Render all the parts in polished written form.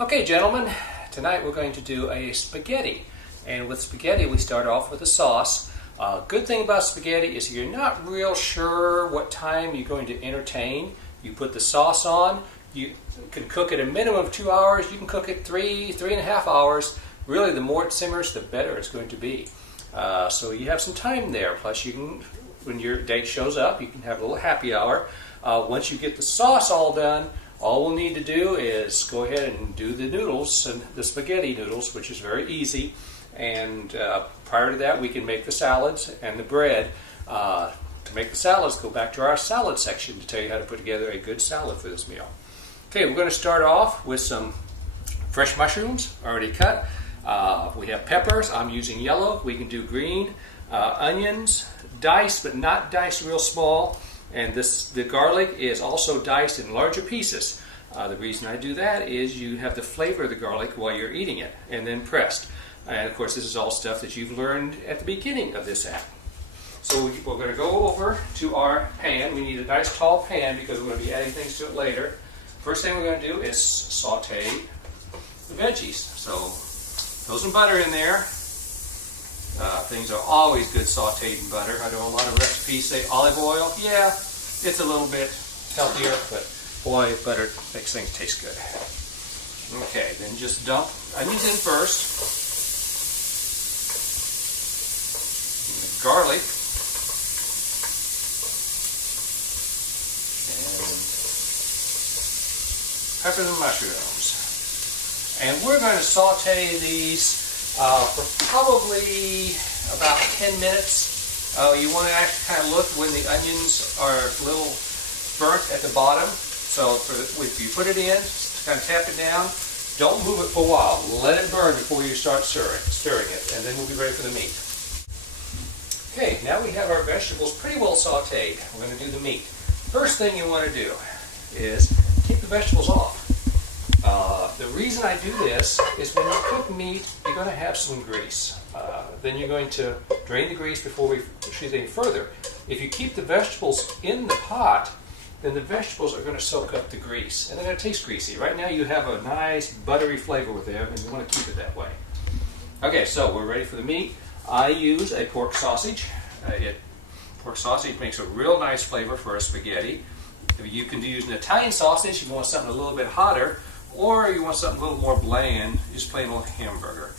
Okay, gentlemen, tonight we're going to do a spaghetti. And with spaghetti, we start off with a sauce. Good thing about spaghetti is you're not real sure what time you're going to entertain. You put the sauce on. You can cook it a minimum of 2 hours. You can cook it 3.5 hours. Really, the more it simmers, the better it's going to be. So you have some time there. Plus, you can, when your date shows up, you can have a little happy hour. Once you get the sauce all done, all we'll need to do is go ahead and do the noodles, and the spaghetti noodles, which is very easy. And prior to that, we can make the salads and the bread. To make the salads, go back to our salad section to tell you how to put together a good salad for this meal. Okay, we're going to start off with some fresh mushrooms already cut. We have peppers. I'm using yellow. We can do green. Onions, diced but not diced real small. And the garlic is also diced in larger pieces. The reason I do that is you have the flavor of the garlic while you're eating it, and then pressed. And of course, this is all stuff that you've learned at the beginning of this app. So we're going to go over to our pan. We need a nice tall pan because we're going to be adding things to it later. First thing we're going to do is saute the veggies. So throw some butter in there. Things are always good sauteed in butter. I know a lot of recipes say olive oil. Yeah, it's a little bit healthier, but boy, butter makes things taste good. Okay, then just dump onions in first. And the garlic. And peppers and mushrooms. And we're going to saute these for probably about 10 minutes. You want to actually kind of look when the onions are a little burnt at the bottom. So if you put it in, just kind of tap it down. Don't move it for a while. Let it burn before you start stirring it, and then we'll be ready for the meat. Okay, now we have our vegetables pretty well sauteed. We're going to do the meat. First thing you want to do is take the vegetables off. The reason I do this is when you cook meat, you're going to have some grease. Then you're going to drain the grease before we proceed any further. If you keep the vegetables in the pot, then the vegetables are going to soak up the grease, and they're going to taste greasy. Right now you have a nice buttery flavor with them, and you want to keep it that way. Okay, so we're ready for the meat. I use a pork sausage. Pork sausage makes a real nice flavor for a spaghetti. You can use an Italian sausage if you want something a little bit hotter, or you want something a little more bland, just plain old hamburger.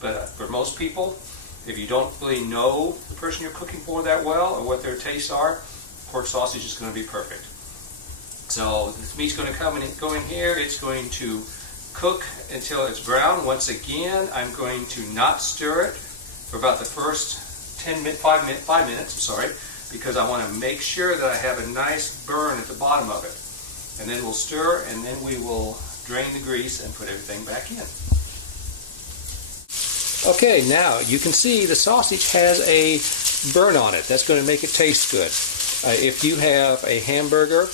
But for most people, if you don't really know the person you're cooking for that well or what their tastes are, pork sausage is going to be perfect. So this meat's going to go in here. It's going to cook until it's brown. Once again, I'm going to not stir it for about the first 5 minutes, because I want to make sure that I have a nice burn at the bottom of it. And then we'll stir, and then we will drain the grease and put everything back in. Okay, now you can see the sausage has a burn on it. That's going to make it taste good. If you have a hamburger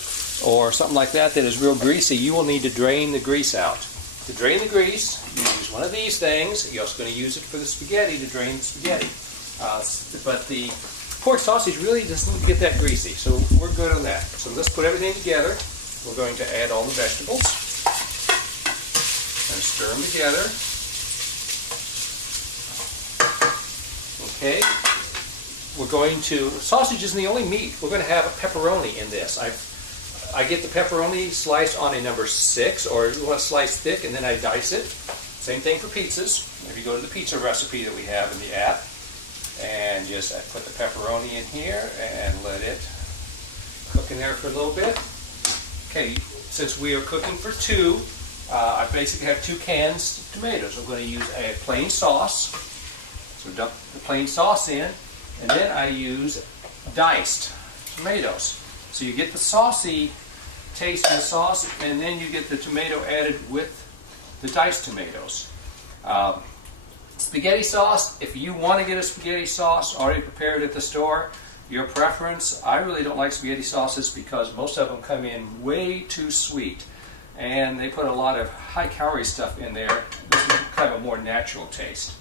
or something like that that is real greasy, you will need to drain the grease out. To drain the grease, you use one of these things. You're also going to use it for the spaghetti to drain the spaghetti. But the pork sausage really doesn't get that greasy, so we're good on that. So let's put everything together. We're going to add all the vegetables and stir them together. Okay. We're going to, sausage isn't the only meat. We're going to have a pepperoni in this. I get the pepperoni sliced on a number 6, or you want to slice thick, and then I dice it. Same thing for pizzas. If you go to the pizza recipe that we have in the app, and just put the pepperoni in here and let it cook in there for a little bit. Okay, since we are cooking for 2, I basically have 2 cans of tomatoes. I'm going to use a plain sauce. So dump the plain sauce in, and then I use diced tomatoes. So you get the saucy taste in the sauce, and then you get the tomato added with the diced tomatoes. Spaghetti sauce, if you want to get a spaghetti sauce already prepared at the store, your preference. I really don't like spaghetti sauces because most of them come in way too sweet, and they put a lot of high-calorie stuff in there. This is kind of a more natural taste.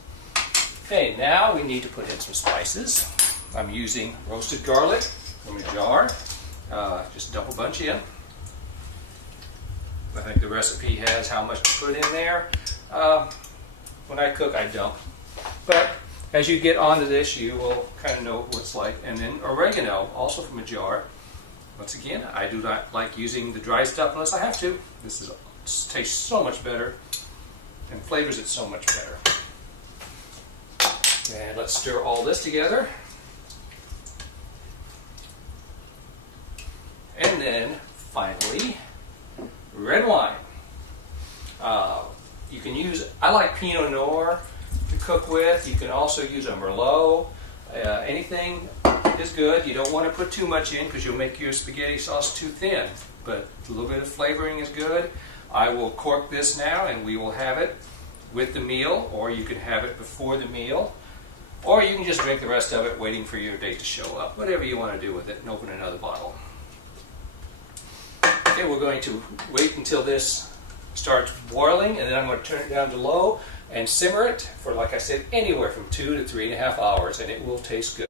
Okay, now we need to put in some spices. I'm using roasted garlic from a jar. Just dump a bunch in. I think the recipe has how much to put in there. When I cook, I dump. But as you get onto this, you will kind of know what it's like. And then oregano, also from a jar. Once again, I do not like using the dry stuff unless I have to. This tastes so much better and flavors it so much better. And let's stir all this together. And then, finally, red wine. You can use, I like Pinot Noir to cook with. You can also use a Merlot. Anything is good. You don't want to put too much in because you'll make your spaghetti sauce too thin. But a little bit of flavoring is good. I will cork this now and we will have it with the meal, or you can have it before the meal. Or you can just drink the rest of it waiting for your date to show up. Whatever you want to do with it, and open another bottle. Okay, we're going to wait until this starts boiling, and then I'm going to turn it down to low and simmer it for, like I said, anywhere from 2 to 3.5 hours, and it will taste good.